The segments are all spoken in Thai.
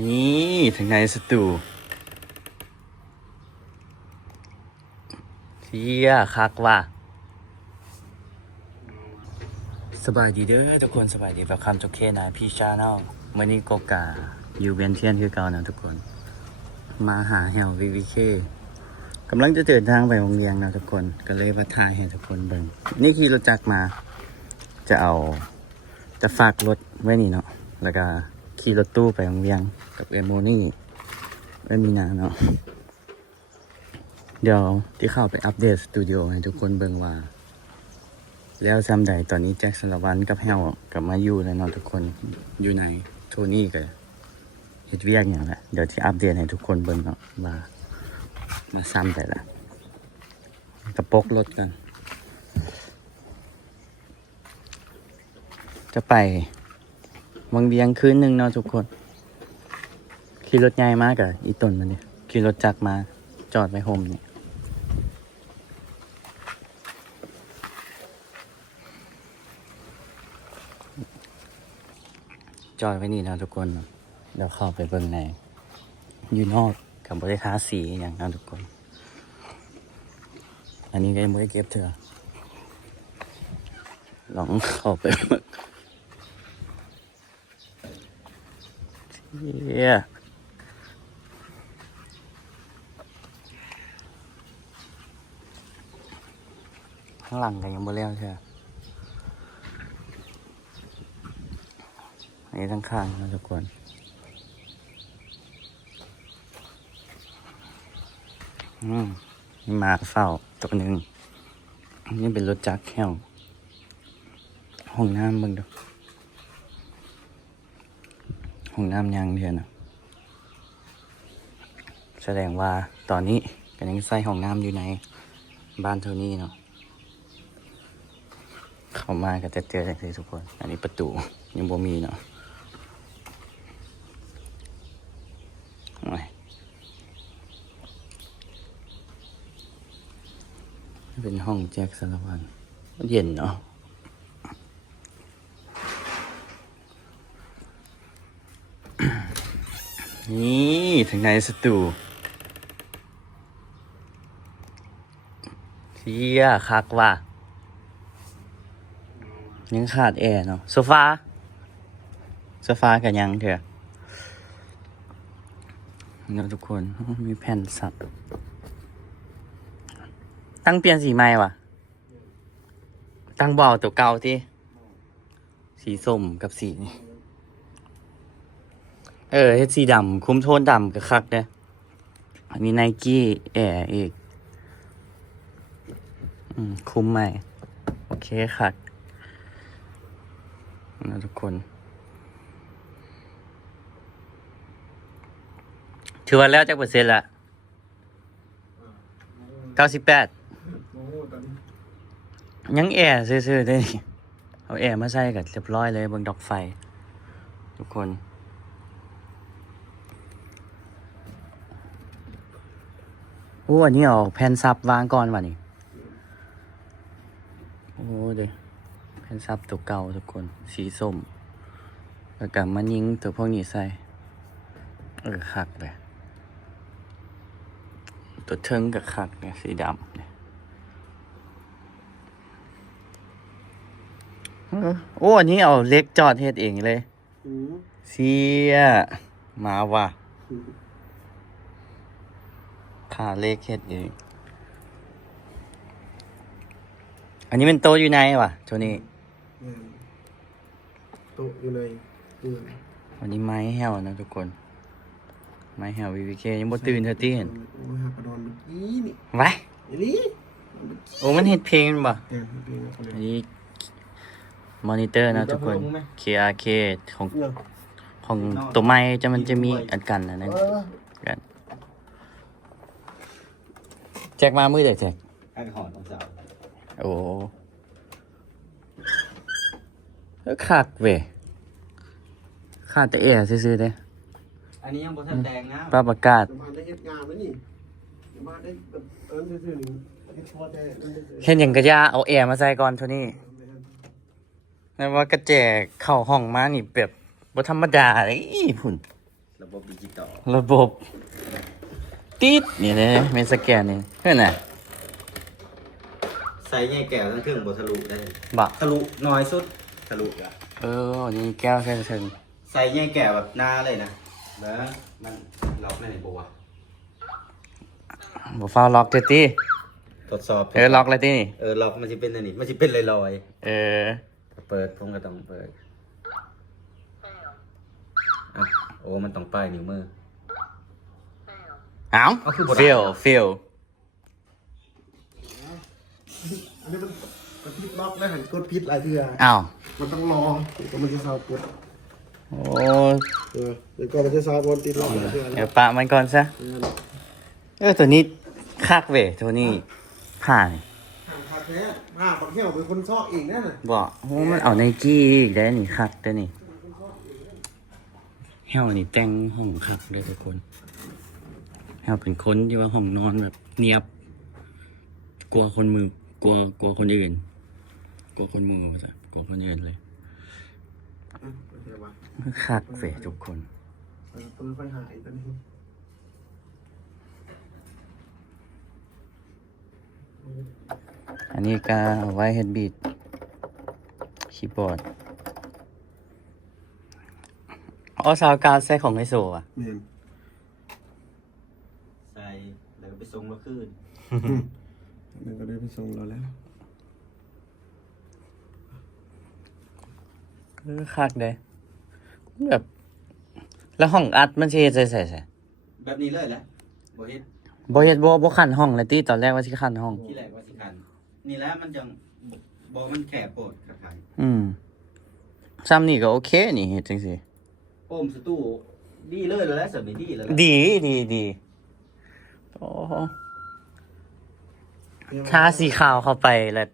นี่ถึงในสตูเฮียคักว่ะสบายดีเด้อทุกคนสบายดีแบบคำโอเคนะพี่ชาแนลมื่อนี้ก็กาอยู่เวียนเทียนคือเก่านะทุกคนมาหาแฮววีเคกำลังจะเดินทางไปโรงเรียนนะทุกคนก็เลยมาถ่ายให้ทุกคนเบิ่งนี่ขี่รถจักรมาจะฝากรถไว้นี่เนาะแล้วก็ขี่รถตู้ไปโรงเรียนกับเอโมนี่มีนาเนาะเดี๋ยวที่เข้าไปอัปเดตสตูดิโอให้ทุกคนเบิ่งว่าแล้วซ้ำใดตอนนี้แจ็คสันวันกับแฮวกลับมาอยู่แล้วเนาะทุกคนอยู่ในโทนี่กับเฮ็ดเวียกอย่างละเดี๋ยวที่อัปเดตให้ทุกคนเบิ่งเนาะว่ามาซ้ำใดละกระปกรถกันจะไปวังเวียงคืนหนึ่งเนาะทุกคนขี่รถใหญ่มากอะอีต้นมันเนี่ยขี่รถจักรมาจอดไว้โฮมเนี่ยจอดไว้นี่นะทุกคนเดี๋ยวเข้าไปเบิ่งในอยู่นอกกับบริทาสีอย่างนั้นทุกคนอันนี้ก็ยังไม่ได้เก็บเถอะลองเข้าไปเบิ่งเย้ข้างหลังก็ยังไม่เลี้ยวเถอะอันนี้ทั้งข้างนะทุกคนมีหมาเฝ้าตัวหนึ่งนี่เป็นรถจักรแฮวห้องน้ำมึงดูห้องน้ำยังเดียวนะแสดงว่าตอนนี้ก็ยังใส่ห้องน้ำอยู่ในบ้านเท่านี้เนาะเข้ามาก็จะเจออย่างที่ทุกคนอันนี้ประตูยังบ่มีเนาะเป็นห้องแจ็คสันวันเย็นเนาะนี่ถึงในสตูเฮียคักว่ะยังขาดแอร์เนาะโซฟากันยังเถอะเนาะทุกคนมีแผ่นสับตั้งเปลี่ยนสีใหม่ว่ะตั้งเบาตัวเก่าที่สีส้มกับสีนี่เฮ็ดสีดำคุ้มโทนดำกับคักเด้ออันนี้ไนกี้แอร์อีกคุ้มใหม่โอเคคักนะทุกคนถือว่าแล้วจากเปอร์เซ็นต์ละ98ยังแอร์ซื่อๆได้นี่เอาแอร์มาใส่กันเรียบร้อยเลยเบิ่งดอกไฟทุกคนโอ้อันนี้เอาแผ่นซับวางก่อนว่ะนี่โอ้เด้อแผ่นซับตัวเก่าทุกคนสีส้มแล้วก็มายิงตัวพวกนี้ใส่คักเลยตัวเทิงกับคักเนี่ยสีดำเนี่ยโอ้อันนี้เอาเล็กจอดเฮ็ดเองเลยเสียมาว่ะขาเล็กเฮ็ดเองอันนี้เป็นโต๊ะอยู่ในว่ะโทนี่โต๊ะอยู่เลยวันนี้ไม้แห้วนะทุกคนไม้แห้วVVKยังบ่ตื่นเธอตีเห็นหักกระดอนเมื่อกี้นี่ไว้นี่โอ้มันเฮ็ดเพลงบ่เพลงอันนี้มอนิเตอร์นะทุกคน KRK ของตัวไม้มันจะมีอันกันนะนั่นกันแจ็คมามือเด็กแจ็คการขอต้องสาวโอ้ขาดเว้ยขาดแต่แอร์ซื่อๆเด้อันนี้ยังบ่ทันแต่งนะป้าประกาศมาได้เฮ็ดงานแล้วนี่มาได้ซื่อๆเฮ็ดพอได้เห็นอย่างกระยาเอาแอร์มาใส่ก่อนเท่านี้แล้วว่ากระแจเข้าห้องมานี่แบบบ่ธรรมดาเลยพุ่น ระบบดิจิตอล ระบบติดนี่เลยเมนสแกนนี่เพื่อนน่ะ ใส่แง่แก้วทั้งเครื่องบททะลุได้ บัก ทะลุน้อยสุดทะลุอะ นี่แก้วใส่ถึง ใส่แง่แก้วแบบหน้าเลยนะเบ้อมันล็อกในไหนบัว บ่ฟ้าวล็อกเตตี้ ทดสอบ ล็อกเลยตินี่ ล็อกมันจะเป็นอันนี้มันจะเป็นลอย เปิดผมก็ต้องเปิดอ่ะโอ้มันต้องป้ายนิ้วมือ เอ้า เอาคือบ่ได้ fail อันนี้มันกดพิษล็อกได้หันกดพิษหลายเทื่อ อ้าว มันต้องรอก็มันจะซาวปวด โอ้ เดี๋ยวก่อนมันจะซาวปวดติดล็อกหลายเทื่อ เดี๋ยวปะมันก่อนซะตัวนี้คักเว้ยตัวนี้ผ่าน ห่างคาแท้ผ้าปักเขี้ยวเป็นคนซอกเองนั่นน่ะ บอกโอ้มันเอาในจี้อีกได้นี่คักได้นี่เฮานี่แต่งห้องคักได้ทุกคนเฮาเป็นคนที่ว่าห้องนอนแบบเนียบ กลัวคนมือกลัวคนอื่น กลัวคนมือจ้ะกลัวคนอื่นเลย เดี๋ยววะ คักเว้ยทุกคน ปืนไฟหายตอนนี้ อันนี้ก็เอาไว้เฮ็ดบีทคีย์บอร์ดซาวการ์ดใส่ของไอโซอ่ะ เมน ๆใส่แล้วก็ไปส่งมาคืน มันก็ได้ไปส่งเราแล้ว คือคักเด้แบบ แล้วห้องอัดมันสิเฮ็ดใส่ แบบนี้เลยแหละบ่เฮ็ด บ่เฮ็ดบ่คันห้องเลยติตอนแรกว่าสิคันห้อง ที่แรกว่าสิคันนี่แหละมันจังบ่มันแคบโปดครับ ซ้ำนี่ก็โอเคนี่เฮ็ดจังซี่ โอมสตูดีเลยแล้วสมัยดีแล้ว ดีโอ้ทาสีขาวเข้าไปแล้ว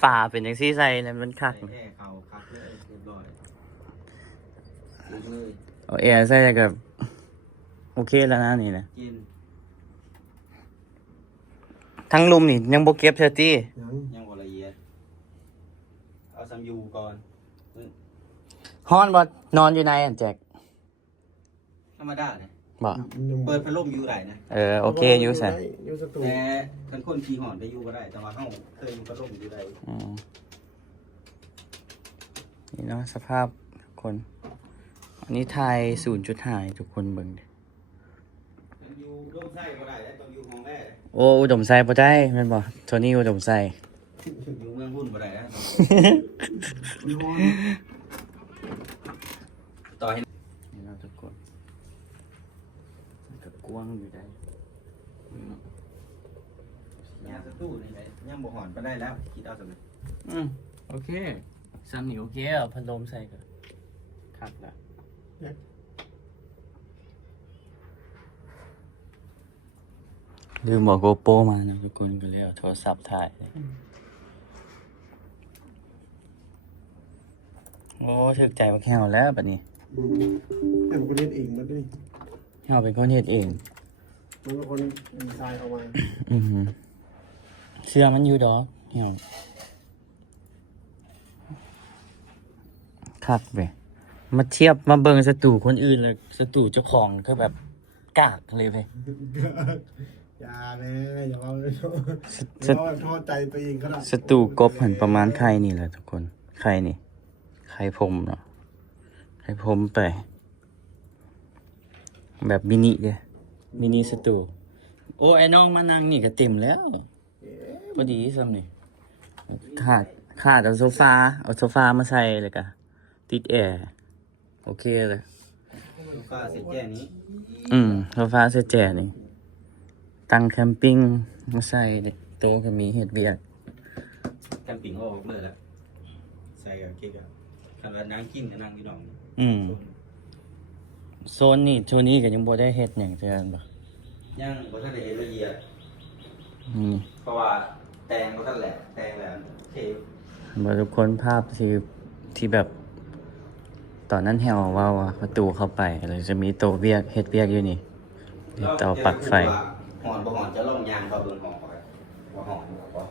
ฝาเป็นจังซี่ใส่แล้วมันคัก แท้เขาคักเลยเรียบร้อยเลย เอาแอร์ใส่แล้วก็โอเคแล้วนะนี่นะ กิน ทั้งลุมนี่ยังบ่เก็บเทื่อติ ยัง ยังบ่ละเอียดเอาซัมยูก่อน ฮ้อนบ่นอนอยู่ในอันแจก ธรรมดาเนี่ย บ่ เปิดพัดลมอยู่ได้นะ โอเคอยู่ซั่น อยู่สตู แต่คันคนขี่หอนไปอยู่ก็ได้ แต่ว่าเฮาเคยอยู่พัดลมอยู่ได้ นี่เนาะสภาพคน อันนี้ไทย 0.5 ทุกคนเบิ่งดิ อยู่ร่มไส้ก็ได้แล้วต้องอยู่ห้องแรก โอ้อุดมไซบ่ได้แม่นบ่โทนี่อุดมไซ อยู่เมืองหุ้นบ่ได้แล้วต่อให้ นี่เนาะทุกคนก็กว้างอยู่ได้ ยาสตู้นี่แหละยังบ่หอนก็ได้แล้วคิดเอาสำเร็จ โอเคซัมนี่โอเคเอาพัดลมใส่ก็คักละลืมบอกโกโปรมานะทุกคนก็เลยเอาโทรศัพท์ถ่ายเลยโอ้ถึกใจมาแค่แล้วบัดนี้ เป็นคนเล่นเองมันนี่ เฮาเป็นคนเฮ็ดเอง มันเป็นคนดีไซน์เอามา เชื่อมันอยู่ดอกเฮาคักเว้ยมาเทียบมาเบิ่งสตูคนอื่นเลยสตูเจ้าของก็แบบกากเลยเว้ย อย่าเลยอย่าเอาเลย ส อย่าเอาโทษใจตัวเองก็ได้ สตูกบหันประมาณไข่นี่แหละทุกคนไข่นี่ไข่พรมเนาะไข่พรมไป แบบมินิเด้มินิสตูโอ้ไอ้น้องมานั่งนี่ก็เต็มแล้วพอดีซ้ำนี่ขาดเอาโซฟามาใส่เลยกะติดแอร์โอเคเลย ฟ้าเสร็จแจ้นี้ โซฟาเสร็จแจนี่ตั้งแคมปิ้งมาใส่โต๊ะก็มีเฮ็ดเวียก แคมปิ้งออกเลยแล้วใส่กับเค้กอะคันว่านั่งกินก็นั่งอยู่ดอง โซนนี่โซนนี้ก็ยังบ่ได้เฮ็ดหยังเทื่อบ่ ยังบ่ทันได้เฮ็ดละเอียด นี่ เพราะว่าแตงบ่ทันแหละแตงแล้วโอเค มาทุกคนภาพที่แบบ ตอนนั้นแฮวว่าประตูเข้าไปแล้วจะมีโต๊ะเวียกเฮ็ดเวียกอยู่นี่เตาปลั๊กไฟ หอนบ่หอนจะลงยางเข้าเบิ่งหอนไปว่าหอนบ่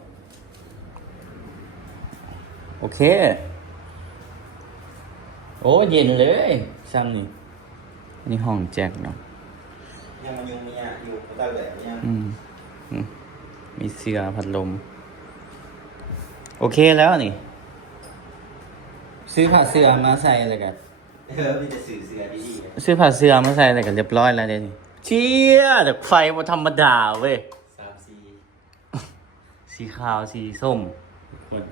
โอเค โอ้เย็นเลยซ้ำนี่ นี่ห้องแจ็คเนาะ ยังมันยุงมีอ่ะอยู่ก็ได้แบบนี้ อืมมีเสื้อพัดลม โอเคแล้วนี่ ซื้อผ้าเสื้อมาใส่เลยกัน มีแต่สื่อเสือดีๆ ซื้อผ้าเสื้อมาใส่เลยกันเรียบร้อยแล้วเดี๋ยวนี้เชี่ยแต่ไฟบ่ธรรมดาเว้ย 3 4 สีขาวสีส้มทุกคน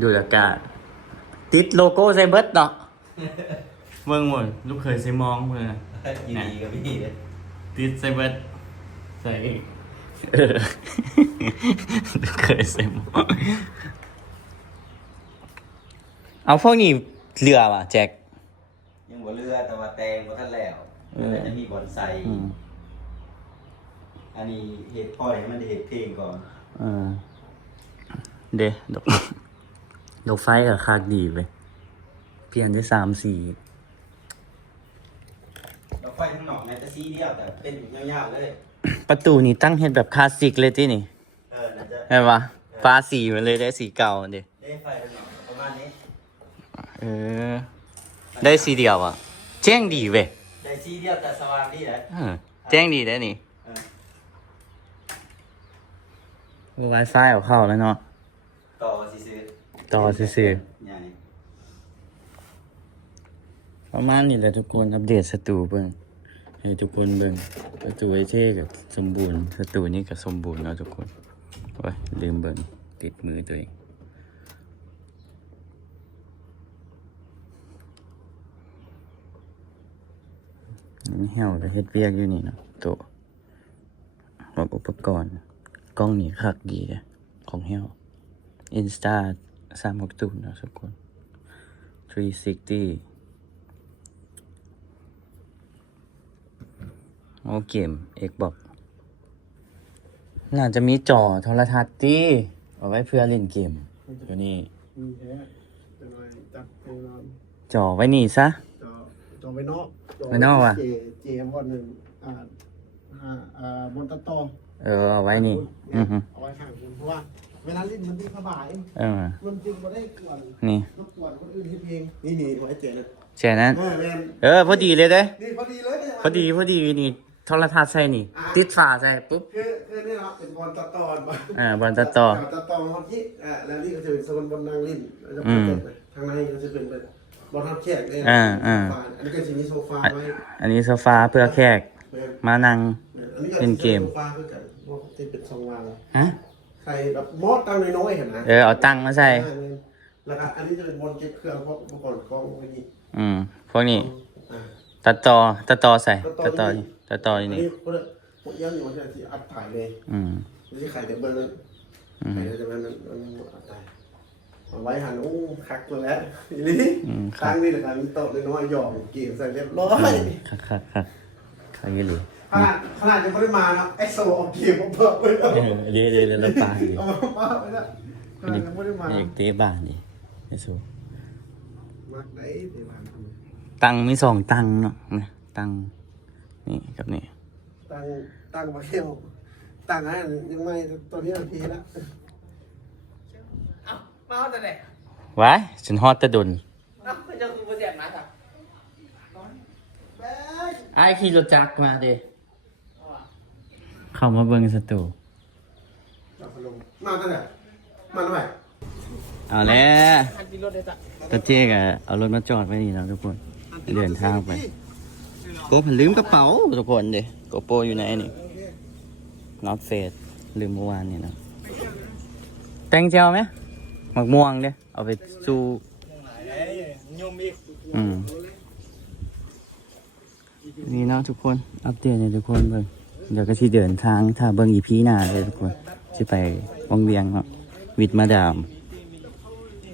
ดูอากาศติดโลโก้ใส่เบิร์ดเนาะ เมืองหมดลูกเคยใส่มองเมือง ยินดีกับพี่เลย ติดใส่เบิร์ดใส่อีกลูกเคยใส่มองเอาพวกนี้เรือว่ะแจ็ค ยังบ่เรือแต่ว่าแต่บ่ทันแล้วมันจะมีบอนไซอันนี้เฮ็ดปล่อยให้มันได้เฮ็ดเพลงก่อน เด้ดอกไฟกับคากดีไปเปลี่ยนได้3 สี ดอกไฟข้างนอกเนี่ยจะสีเดียวแต่เป็นยาวๆเลย ประตูนี่ตั้งเฮ็ดแบบคลาสสิกเลยที่นี่ น่าจะ ใช่ปะฟ้าสีมันเลยได้สีเก่าเด้ ได้ไฟข้างนอกประมาณนี้ ได้สีเดียวอ่ะแจ้งดีเว้ย ได้สีเดียวแต่สว่างดีเลย แจ้งดีได้นี่ Wi-Fi เอาเข้าแล้วเนาะ ต่อซื้อ ต่อซื่อ ใหญ่ ๆประมาณนี้แหละทุกคนอัปเดตสตูเบิ่งให้ทุกคนเบิ่งสตูไอเท่กับสมบูรณ์สตูนี่ก็สมบูรณ์เนาะทุกคนโอ้ยลืมเบิ่งติดมือตัวเองนี่แฮวแล้วเฮ็ดเวียกอยู่นี่เนาะโตะบอกอุปกรณ์กล้องนี่คักดีเลยของแฮว Insta 360เนาะทุกคน360โอ้เกม Xbox น่าจะมีจอโทรทัศน์ตีเอาไว้เพื่อเล่นเกมอยู่นี่ มีแท้จะหน่อยจัดไปนอน จอไว้นี่ซะ จอไปนอก ไปนอกว่ะ เจวันหนึ่งบนตะตอ เอาไว้นี่ เอาไว้ข้างคุณเพราะว่าเวลาเล่นมันดีสบาย มันจึงมาได้กวน นี่ รบกวนคนอื่นที่เพลงนี่ไว้เจนะ แช่นั้น แม่น พอดีเลยเด้ นี่พอดีเลยเนี่ย พอดีนี่โทรทัศน์ใส่นี่ ติดฝาใส่ปุ๊บ คือนี่ครับเป็นบอลตะตอน บอลตัดต่อ ตะตอนฮอตที่แล้วนี่ก็จะเป็นโซนบอลนางเล่นแล้วทางในก็จะเป็นบอลทับแขกเลยอันนี้ก็จะมีโซฟาไว้ อันนี้โซฟาเพื่อแขกมานั่ง เล่นเกม โซฟาคือกันที่เป็นทรงวาง ฮะ ใส่แบบมอสตั้งน้อยๆเห็นไหม เอาตังค์มาใส่ แล้วก็อันนี้จะเป็นบอลเก็บเครื่องเพราะเมื่อก่อนกล้องไม่มี พวกนี้ อ่า ตัดต่อใส่ตัดต่อนี่ อัน นี่ นี้คนละหมดยังอยู่มันจะที่อัดถ่ายเลย ไม่ใช่ไข่แต่เบอร์นั้นไข่แต่มันอัดถ่ายเอาไว้หันโอ้คักตัวแล้วอีนี่ตั้งนี่แหละครับมีโต๊ะน้อยๆหยอกเกี่ยวใส่เรียบร้อย ครับใครกันหรือ ขนาดยังไม่ได้มานะไอโซออกเกมผมเพิ่มไปแล้ว เรียแล้วปลาอยู่ เอามาไปแล้วขนาดยังไม่ได้มา เอกเตะบ้านนี่ไอ้สู มากไหนเดี๋ยวมา ตังค์มี2 ตังค์เนาะตังค์นี่กับนี่ ตั้งมาเที่ยวตั้งให้ยังไม่ตัวนี้นาทีแล้ว เอ้ามาเอาแต่ไหน ไว้ฉันฮอดแตะดน เอ้าเจ้าคือผู้เสียบมาครับ ไอ้ขี่รถจักรมาเด้เข้ามาเบิ่งสตู มาตั้งแต่มาทำไม เอาแล้ว คันกินรถเลยจ้ะ ตาเจ๊กเอารถมาจอดไว้นี่แล้วทุกคนเดินทางไปโกผันลืมกระเป๋าทุกคนเด้โกโปรอยู่ไหนนี่น็อตเฟสลืมเมื่อวานนี่นะแตงเจียวไหมหมักม่วงเด้เอาไปสู้นี่เนาะทุกคนอัปเดตให้ทุกคนเบิ่งเดี๋ยวก็ที่เดินทางถ้าเบิ่งอีพีหน้าเลยทุกคนที่ไปวังเวียงเนาะวิดมาดาม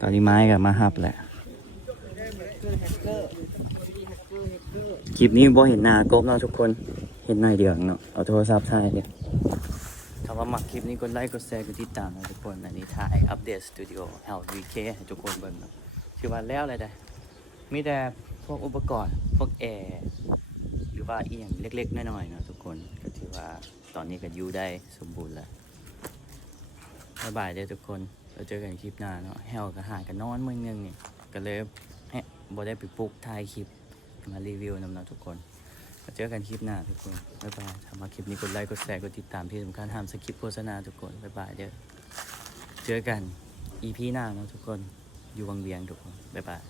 ตอนนี้ไม้กับมาฮับแหละคลิปนี้บ่เห็นหน้ากบเนาะทุกคนเห็นหน้าเดียวเนาะเอาโทรศัพท์ถ่ายเลยถ้าว่ามักคลิปนี้กดไลค์กดแชร์กดติดตามนะทุกคนอันนี้ถ่ายอัปเดตสตูดิโอเฮลวีเคให้ทุกคนเบิ่งเนาะชื่อว่าแล้วอะไรได้มีแต่พวกอุปกรณ์พวกแอร์หรือว่าอีหยังเล็กๆน้อยๆเนาะทุกคนก็ถือว่าตอนนี้ก็อยู่ได้สมบูรณ์แล้วบ๊ายบายเด้อทุกคนเราเจอกันคลิปหน้าเนาะแฮวก็หากันนอนมื้อนึงนี่ก็เลยบ่ได้ไปปลุกถ่ายคลิป มารีวิวนำเนาะทุกคนมาเจอกันคลิปหน้าทุกคนบ๊ายบายถ้ามาคลิปนี้กดไลค์กดแชร์กดติดตามที่สำคัญห้ามสกิปโฆษณาทุกคนบ๊ายบายเด้อเจอกัน EP หน้าเนาะทุกคนอยู่วังเวียงทุกคนบ๊ายบาย